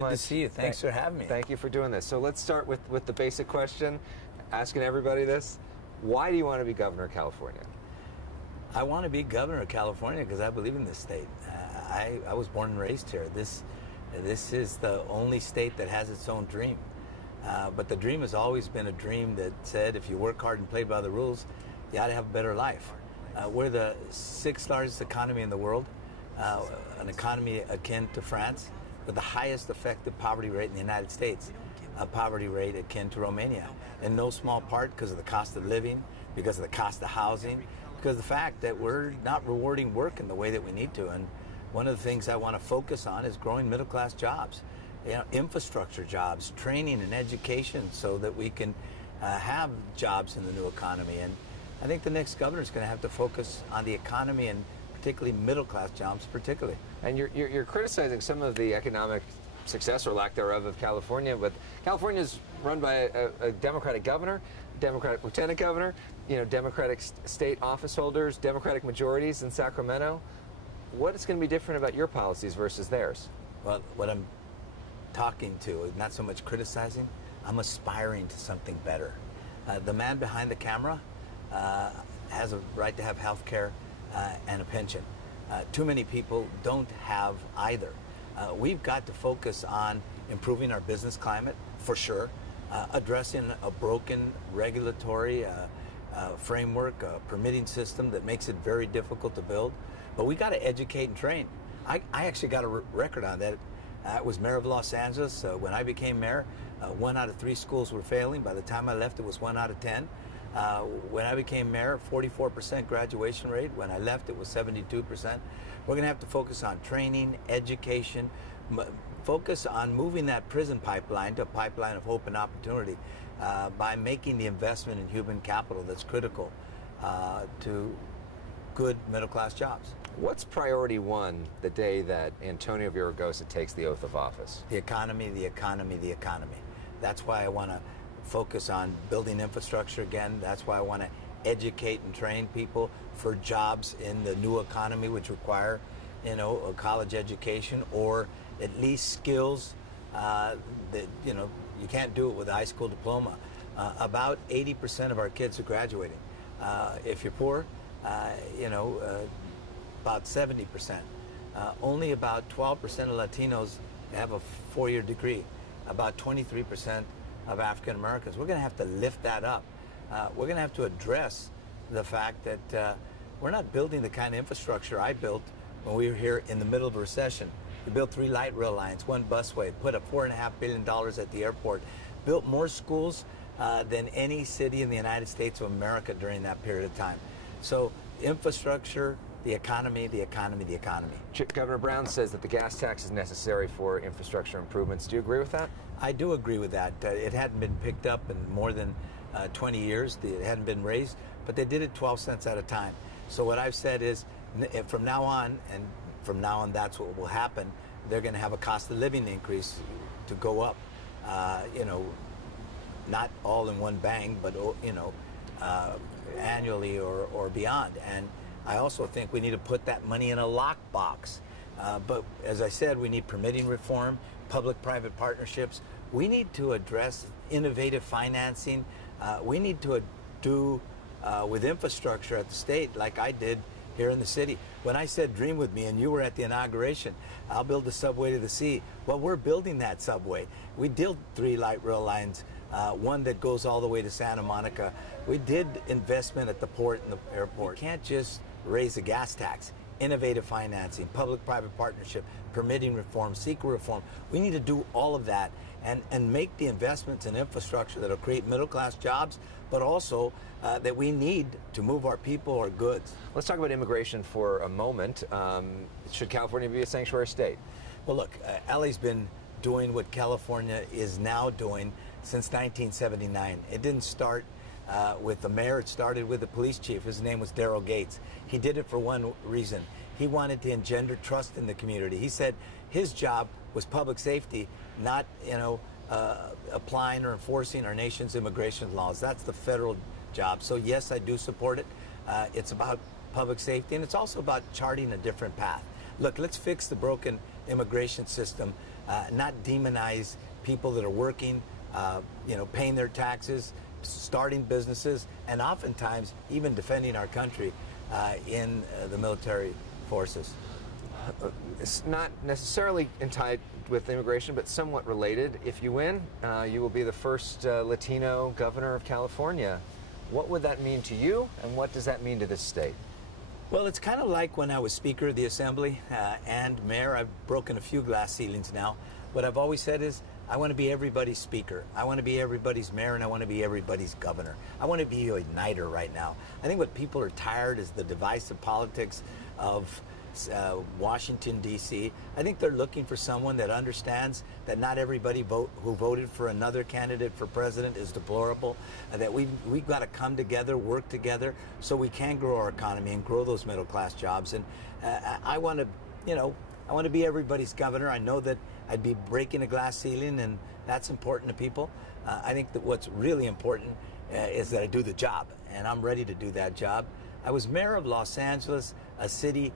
Good to see you. Thanks for having me. Thank you for doing this. So let's start with the basic question, asking everybody this. Why do you want to be governor of California? I want to be governor of California because I believe in this state. I was born and raised here. This is the only state that has its own dream. But the dream has always been a dream that said if you work hard and play by the rules, you ought to have a better life. We're the sixth largest economy in the world, an economy akin to France, with the highest effective poverty rate in the United States, a poverty rate akin to Romania, in no small part because of the cost of living, because of the cost of housing, because of the fact that we're not rewarding work in the way that we need to. And one of the things I want to focus on is growing middle-class jobs, infrastructure jobs, training and education so that we can have jobs in the new economy. And I think the next governor is going to have to focus on the economy and particularly middle-class jobs particularly. And you're criticizing some of the economic success or lack thereof of California, but California is run by a Democratic governor, Democratic lieutenant governor, Democratic state office holders, Democratic majorities in Sacramento. What is going to be different about your policies versus theirs? Well, what I'm talking to is not so much criticizing, I'm aspiring to something better. The man behind the camera has a right to have health care and a pension. Too many people don't have either. We've got to focus on improving our business climate, for sure, addressing a broken regulatory framework, a permitting system that makes it very difficult to build. But we got to educate and train. I actually got a record on that. I was mayor of Los Angeles. When I became mayor, 1 out of 3 schools were failing. By the time I left, it was 1 out of 10. When I became mayor, 44% graduation rate. When I left, it was 72%. We're going to have to focus on training, education, focus on moving that prison pipeline to a pipeline of hope and opportunity by making the investment in human capital that's critical to good middle-class jobs. What's priority one the day that Antonio Villaraigosa takes the oath of office? The economy, the economy, the economy. That's why I want to focus on building infrastructure again. That's why I want to educate and train people for jobs in the new economy, which require, a college education or at least skills that, you can't do it with a high school diploma. About 80% of our kids are graduating. If you're poor, about 70%. Only about 12% of Latinos have a 4-year degree. About 23% of African Americans. We're going to have to lift that up. We're going to have to address the fact that we're not building the kind of infrastructure I built when we were here in the middle of a recession. We built 3 light rail lines, 1 busway, put up $4.5 billion at the airport, built more schools than any city in the United States of America during that period of time. So infrastructure, the economy, the economy, the economy. Governor Brown says that the gas tax is necessary for infrastructure improvements. Do you agree with that? I do agree with that. It hadn't been picked up in more than 20 years. It hadn't been raised, but they did it 12 cents at a time. So what I've said is, from now on, that's what will happen. They're going to have a cost of living increase to go up. Not all in one bang, but annually or beyond. And I also think we need to put that money in a lockbox. But as I said, we need permitting reform, public-private partnerships. We need to address innovative financing. We need to do with infrastructure at the state like I did here in the city. When I said dream with me and you were at the inauguration, I'll build a subway to the sea. Well, we're building that subway. We built 3 light rail lines, 1 that goes all the way to Santa Monica. We did investment at the port and the airport. We can't just raise the gas tax. Innovative financing, public-private partnership, permitting reform, SEQA reform. We need to do all of that and make the investments in infrastructure that will create middle-class jobs, but also that we need to move our people or goods. Let's talk about immigration for a moment. Should California be a sanctuary state? Well, look, LA's been doing what California is now doing since 1979. It didn't start with the mayor. It started with the police chief. His name was Daryl Gates. He did it for one reason. He wanted to engender trust in the community. He said his job was public safety, not applying or enforcing our nation's immigration laws. That's the federal job. So yes, I do support it. It's about public safety, and it's also about charting a different path. look, let's fix the broken immigration system, not demonize people that are working, paying their taxes, starting businesses, and oftentimes even defending our country in the military forces. It's not necessarily tied with immigration, but somewhat related. If you win, you will be the first Latino governor of California. What would that mean to you, and what does that mean to this state? Well, it's kind of like when I was Speaker of the Assembly and Mayor. I've broken a few glass ceilings now. What I've always said is, I want to be everybody's Speaker. I want to be everybody's Mayor, and I want to be everybody's Governor. I want to be a uniter right now. I think what people are tired is the divisive politics of Washington, D.C. I think they're looking for someone that understands that not everybody who voted for another candidate for president is deplorable, that we've got to come together, work together, so we can grow our economy and grow those middle class jobs. And I want to be everybody's governor. I know that I'd be breaking a glass ceiling, and that's important to people. I think that what's really important is that I do the job, and I'm ready to do that job. I was mayor of Los Angeles, a city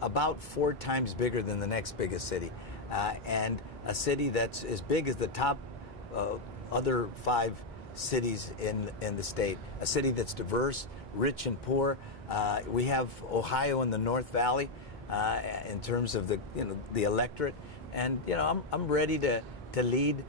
about 4 times bigger than the next biggest city, and a city that's as big as the top other 5 cities in the state. A city that's diverse, rich and poor. We have Ohio in the North Valley in terms of the electorate, and I'm ready to lead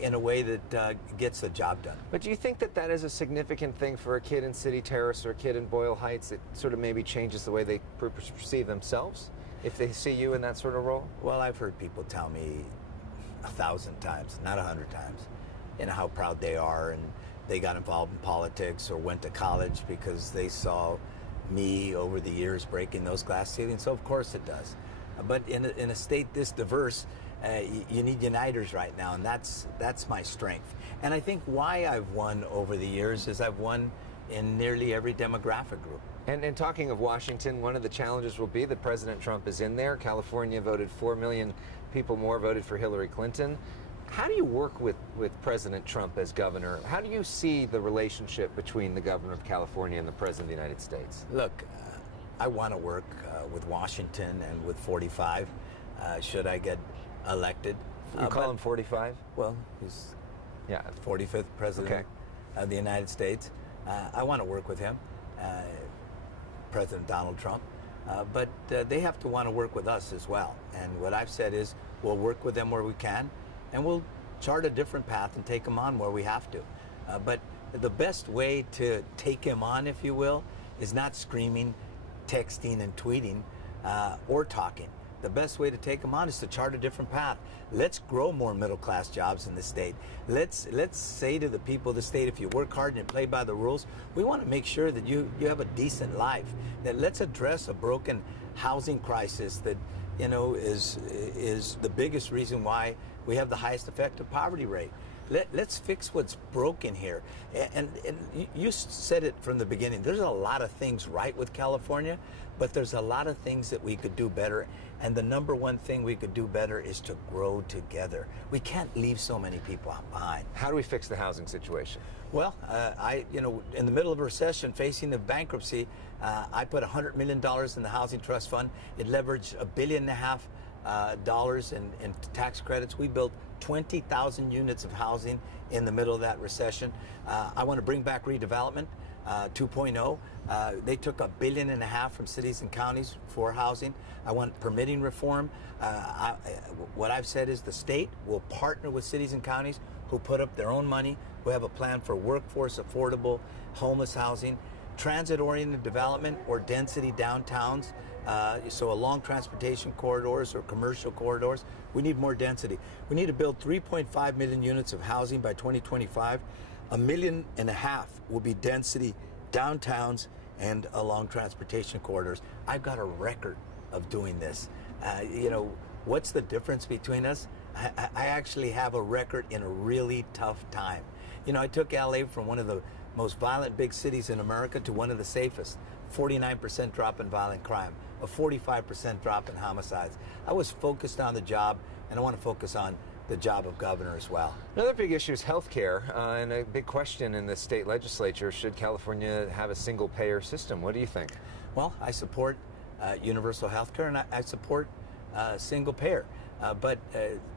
in a way that gets the job done. But do you think that that is a significant thing for a kid in City Terrace or a kid in Boyle Heights that sort of maybe changes the way they perceive themselves if they see you in that sort of role? Well, I've heard people tell me 1,000 times, not 100 times, how proud they are, and they got involved in politics or went to college because they saw me over the years breaking those glass ceilings. So of course it does. But in a state this diverse, you need uniters right now, and that's my strength. And I think why I've won over the years is I've won in nearly every demographic group. And in talking of Washington, one of the challenges will be that President Trump is in there. California voted 4 million people more voted for Hillary Clinton. How do you work with President Trump as governor? How do you see the relationship between the governor of California and the President of the United States? Look, I want to work with Washington and with 45 should I get elected. You call him 45? Well, he's 45th president of the United States. I want to work with him, President Donald Trump, but they have to want to work with us as well. And what I've said is we'll work with them where we can, and we'll chart a different path and take them on where we have to. But the best way to take him on, if you will, is not screaming, texting, and tweeting, or talking. The best way to take them on is to chart a different path. Let's grow more middle-class jobs in the state. Let's say to the people of the state, if you work hard and you play by the rules, we want to make sure that you have a decent life. That let's address a broken housing crisis that is the biggest reason why we have the highest effective poverty rate. Let's fix what's broken here. And you said it from the beginning. There's a lot of things right with California, but there's a lot of things that we could do better. And the number one thing we could do better is to grow together. We can't leave so many people behind. How do we fix the housing situation? Well, in the middle of a recession, facing the bankruptcy, I put $100 million in the Housing Trust Fund. It leveraged $1.5 billion in tax credits. We built 20,000 units of housing in the middle of that recession. I want to bring back redevelopment 2.0. They took $1.5 billion from cities and counties for housing. I want permitting reform. What I've said is the state will partner with cities and counties who put up their own money, who have a plan for workforce, affordable, homeless housing, transit-oriented development or density downtowns, so along transportation corridors or commercial corridors. We need more density. We need to build 3.5 million units of housing by 2025. 1.5 million will be density downtowns and along transportation corridors. I've got a record of doing this. What's the difference between us? I actually have a record in a really tough time. I took LA from one of the most violent big cities in America to one of the safest. 49% drop in violent crime, a 45% drop in homicides. I was focused on the job, and I want to focus on the job of governor as well. Another big issue is health care, and a big question in the state legislature, should California have a single-payer system? What do you think? Well, I support universal health care, and I support single payer. But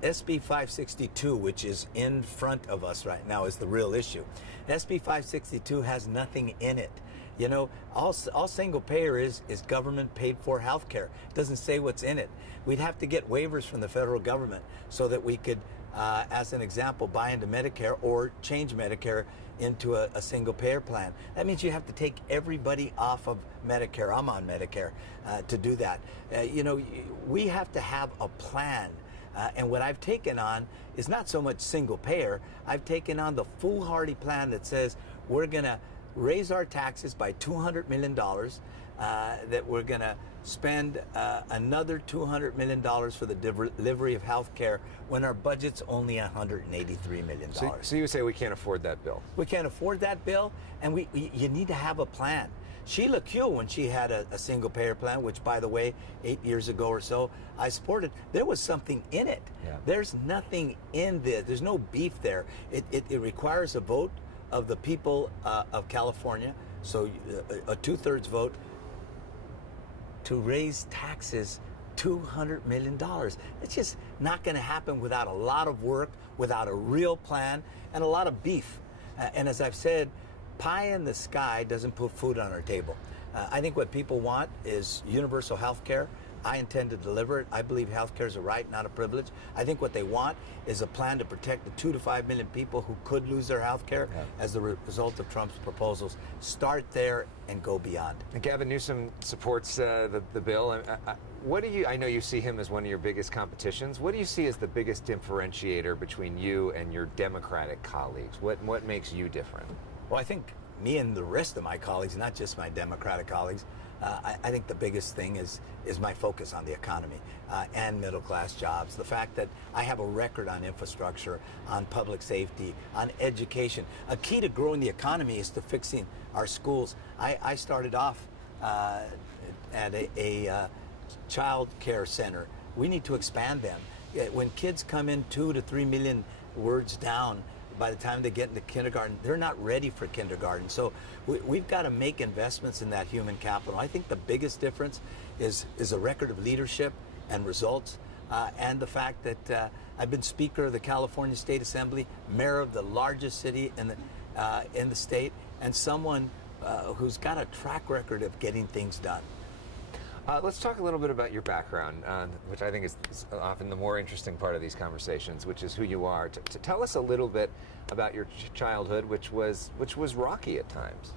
SB 562, which is in front of us right now, is the real issue. SB 562 has nothing in it. You know, all single payer is government paid for health care. It doesn't say what's in it. We'd have to get waivers from the federal government so that we could, as an example, buy into Medicare or change Medicare into a single payer plan. That means you have to take everybody off of Medicare. I'm on Medicare to do that. You know, we have to have a plan. And what I've taken on is not so much single payer. I've taken on the foolhardy plan that says we're going to raise our taxes by $200 million, that we're going to spend another $200 million for the delivery of health care when our budget's only $183 million. So you would say we can't afford that bill? We can't afford that bill, and you need to have a plan. Sheila Q, when she had a single payer plan, which by the way, 8 years ago or so, I supported, there was something in it. Yeah. There's nothing in this. There's no beef there. It requires a vote of the people of California, so a 2/3 vote to raise taxes $200 million. It's just not going to happen without a lot of work, without a real plan, and a lot of beef. And as I've said, pie in the sky doesn't put food on our table. I think what people want is universal health care. I intend to deliver it. I believe health care is a right, not a privilege. I think what they want is a plan to protect the 2 to 5 million people who could lose their health care as the result of Trump's proposals. Start there and go beyond. And Gavin Newsom supports the bill. What do you? I know you see him as one of your biggest competitions. What do you see as the biggest differentiator between you and your Democratic colleagues? What makes you different? Well, I think me and the rest of my colleagues, not just my Democratic colleagues, I think the biggest thing is my focus on the economy and middle class jobs. The fact that I have a record on infrastructure, on public safety, on education. A key to growing the economy is to fixing our schools. I started off at a child care center. We need to expand them. When kids come in 2 to 3 million words down, by the time they get into kindergarten, they're not ready for kindergarten. So we've got to make investments in that human capital. I think the biggest difference is a record of leadership and results, and the fact that I've been Speaker of the California State Assembly, mayor of the largest city in the state, and someone who's got a track record of getting things done. Let's talk a little bit about your background, which I think is often the more interesting part of these conversations, which is who you are. To tell us a little bit about your childhood, which was rocky at times.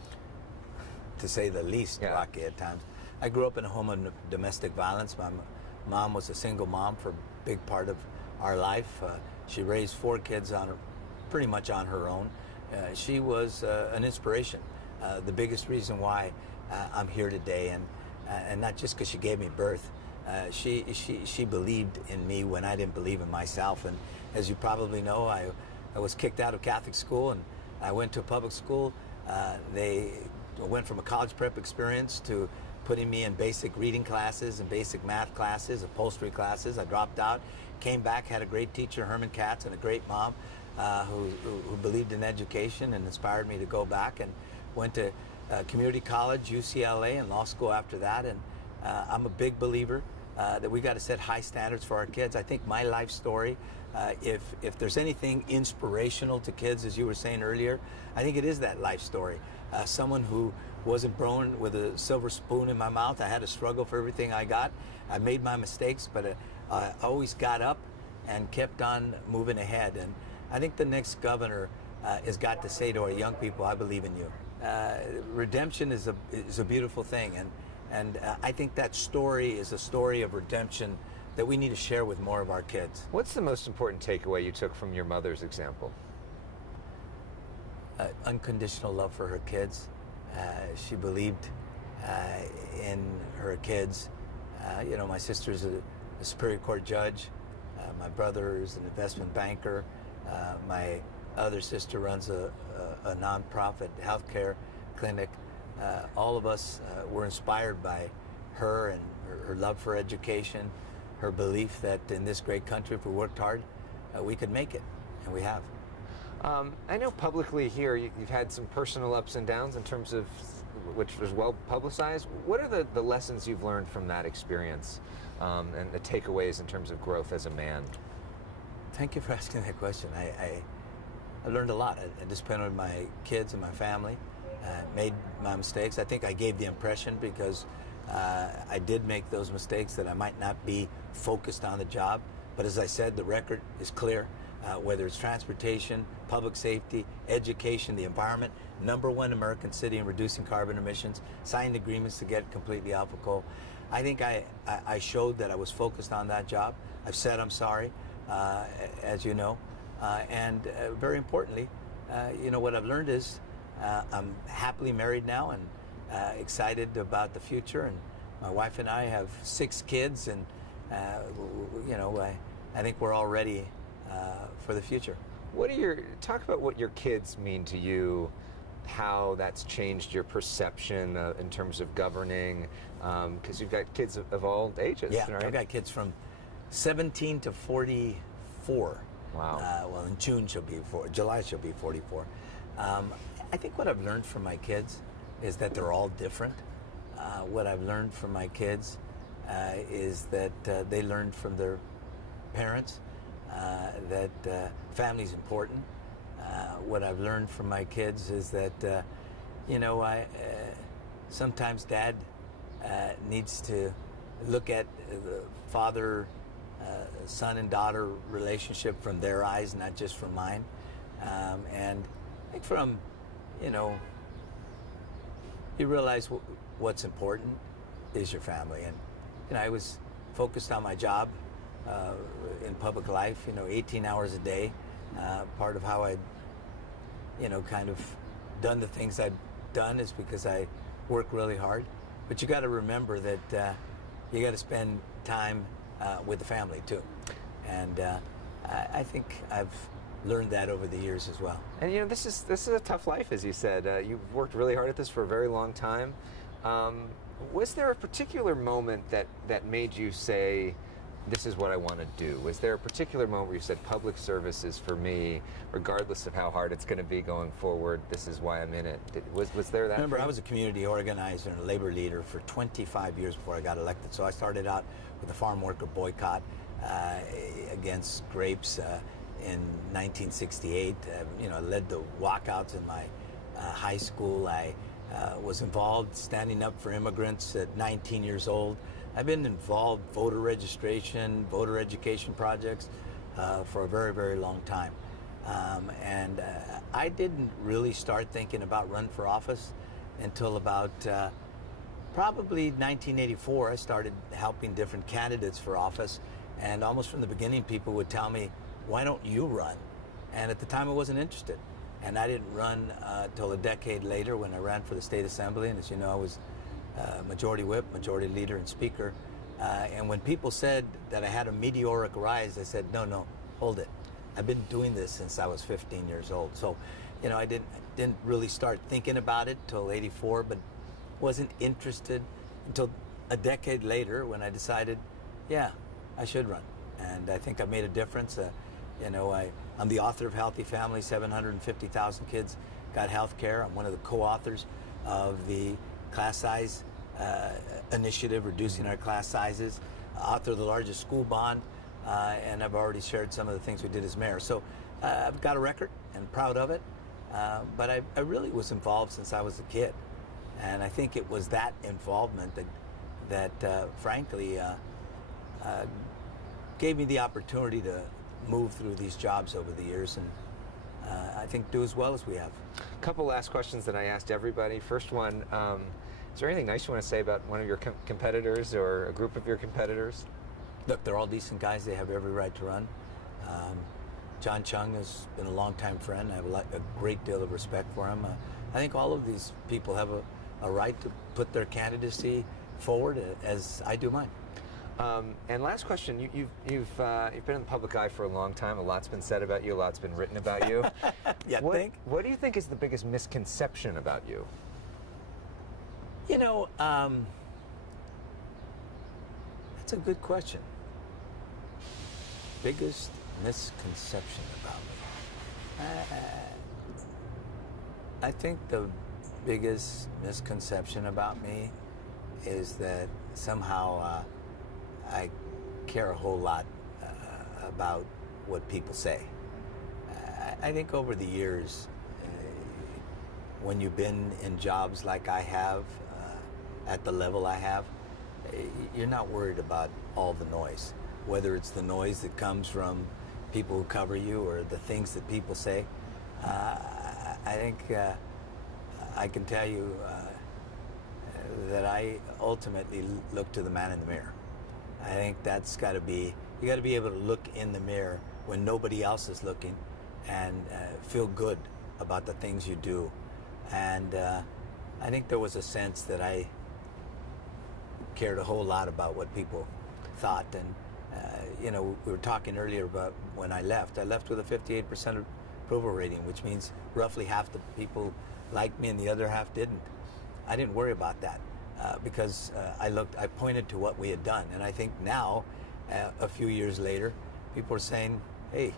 To say the least, rocky at times. I grew up in a home of domestic violence. My mom was a single mom for a big part of our life. She raised 4 kids pretty much on her own. She was an inspiration. The biggest reason why I'm here today, and not just because she gave me birth. She believed in me when I didn't believe in myself. And as you probably know, I was kicked out of Catholic school and I went to a public school. They went from a college prep experience to putting me in basic reading classes and basic math classes, upholstery classes. I dropped out, came back, had a great teacher, Herman Katz, and a great mom who believed in education and inspired me to go back, and went to community college, UCLA, and law school after that. And I'm a big believer that we got to set high standards for our kids. I think my life story, if there's anything inspirational to kids, as you were saying earlier, I think it is that life story. Someone who wasn't born with a silver spoon in my mouth. I had to struggle for everything I got. I made my mistakes, but I always got up and kept on moving ahead. And I think the next governor has got to say to our young people, I believe in you. Redemption is a beautiful thing, and I think that story is a story of redemption that we need to share with more of our kids. What's the most important takeaway you took from your mother's example? Unconditional love for her kids. She believed in her kids. You know, my sister's a Superior Court judge. My brother is an investment banker. My other sister runs a nonprofit healthcare clinic. All of us were inspired by her and her love for education, her belief that in this great country, if we worked hard, we could make it, and we have. I know publicly here you've had some personal ups and downs in terms of which was well publicized. What are the lessons you've learned from that experience, and the takeaways in terms of growth as a man? Thank you for asking that question. I learned a lot. I disciplined with my kids and my family, made my mistakes. I think I gave the impression, because I did make those mistakes, that I might not be focused on the job. But as I said, the record is clear. Whether it's transportation, public safety, education, the environment, #1 American city in reducing carbon emissions, signed agreements to get completely off of coal. I think I showed that I was focused on that job. I've said I'm sorry, as you know. And very importantly, what I've learned is I'm happily married now, and excited about the future. And my wife and I have 6 kids, and I think we're all ready for the future. Talk about what your kids mean to you, how that's changed your perception in terms of governing, because you've got kids of all ages, Yeah, right? I've got kids from 17 to 44. Wow. Well, in July she'll be 44. I think what I've learned from my kids is that they're all different. What I've learned from my kids is that they learned from their parents, that family's important. What I've learned from my kids is that, sometimes dad needs to look at the father, son and daughter relationship from their eyes, not just from mine. And I think you realize what's important is your family. And, I was focused on my job in public life, 18 hours a day. Part of how I'd, kind of done the things I've done is because I work really hard. But you got to remember that you got to spend time with the family too. And I think I've learned that over the years as well. And this is a tough life, as you said. You've worked really hard at this for a very long time. Was there a particular moment that made you say, this is what I want to do? Was there a particular moment where you said, public service is for me, regardless of how hard it's going to be going forward, this is why I'm in it? Was there that? Remember, I was a community organizer and a labor leader for 25 years before I got elected. So I started out with the farm worker boycott against grapes in 1968. I led the walkouts in my high school. I was involved standing up for immigrants at 19 years old. I've been involved voter registration, voter education projects for a very, very long time. And I didn't really start thinking about running for office until about probably 1984. I started helping different candidates for office. And almost from the beginning, people would tell me, why don't you run? And at the time, I wasn't interested. And I didn't run till a decade later when I ran for the state assembly. And as you know, I was majority whip, majority leader, and speaker. And when people said that I had a meteoric rise, I said, no, hold it. I've been doing this since I was 15 years old. So, I didn't really start thinking about it till 84, but wasn't interested until a decade later when I decided, yeah, I should run. And I think I've made a difference. I'm the author of Healthy Families. 750,000 kids got health care. I'm one of the co-authors of the class size initiative, reducing our class sizes, author of the largest school bond, and I've already shared some of the things we did as mayor. So I've got a record and proud of it, but I really was involved since I was a kid. And I think it was that involvement that frankly, gave me the opportunity to move through these jobs over the years, and I think do as well as we have. A couple last questions that I asked everybody. First one, is there anything nice you want to say about one of your competitors or a group of your competitors? Look, they're all decent guys. They have every right to run. John Chung has been a longtime friend. I have a great deal of respect for him. I think all of these people have a right to put their candidacy forward, as I do mine. And last question, you've been in the public eye for a long time. A lot's been said about you. A lot's been written about you. What do you think is the biggest misconception about you? That's a good question. Biggest misconception about me. I think the biggest misconception about me is that somehow I care a whole lot about what people say. I think over the years, when you've been in jobs like I have, at the level I have, you're not worried about all the noise, whether it's the noise that comes from people who cover you or the things that people say. I think I can tell you that I ultimately look to the man in the mirror. I think that's got to be, you got to be able to look in the mirror when nobody else is looking and feel good about the things you do. And I think there was a sense that I cared a whole lot about what people thought. And you know, we were talking earlier about when I left with a 58% approval rating, which means roughly half the people liked me and the other half didn't. I didn't worry about that because I pointed to what we had done. And I think now, a few years later, people are saying, hey,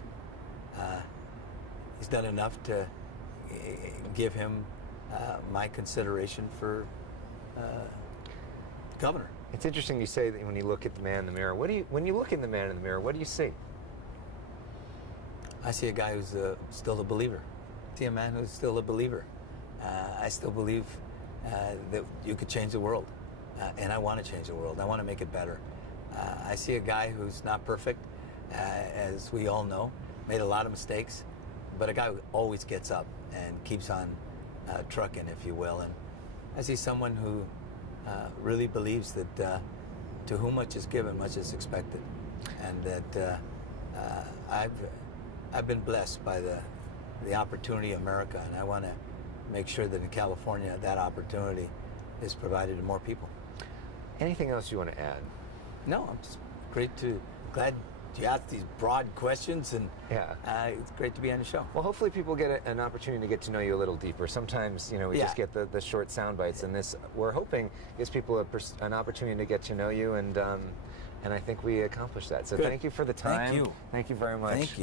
he's done enough to give him my consideration for governor. It's interesting you say that when you look at the man in the mirror. When you look in the man in the mirror, what do you see? I see a guy who's still a believer. I see a man who's still a believer. I still believe that you could change the world, and I want to change the world. I want to make it better. I see a guy who's not perfect, as we all know, made a lot of mistakes, but a guy who always gets up and keeps on trucking, if you will. And I see someone who really believes that to whom much is given, much is expected, and that I've been blessed by the opportunity of America, and I want to make sure that in California that opportunity is provided to more people. Anything else you want to add? No, I'm just glad you asked these broad questions, and yeah, it's great to be on the show. Well, hopefully people get an opportunity to get to know you a little deeper. Sometimes, you know, we just get the short sound bites, and this, we're hoping, gives people an opportunity to get to know you, and I think we accomplished that. So Good. Thank you for the time. Thank you. Thank you very much. Thank you.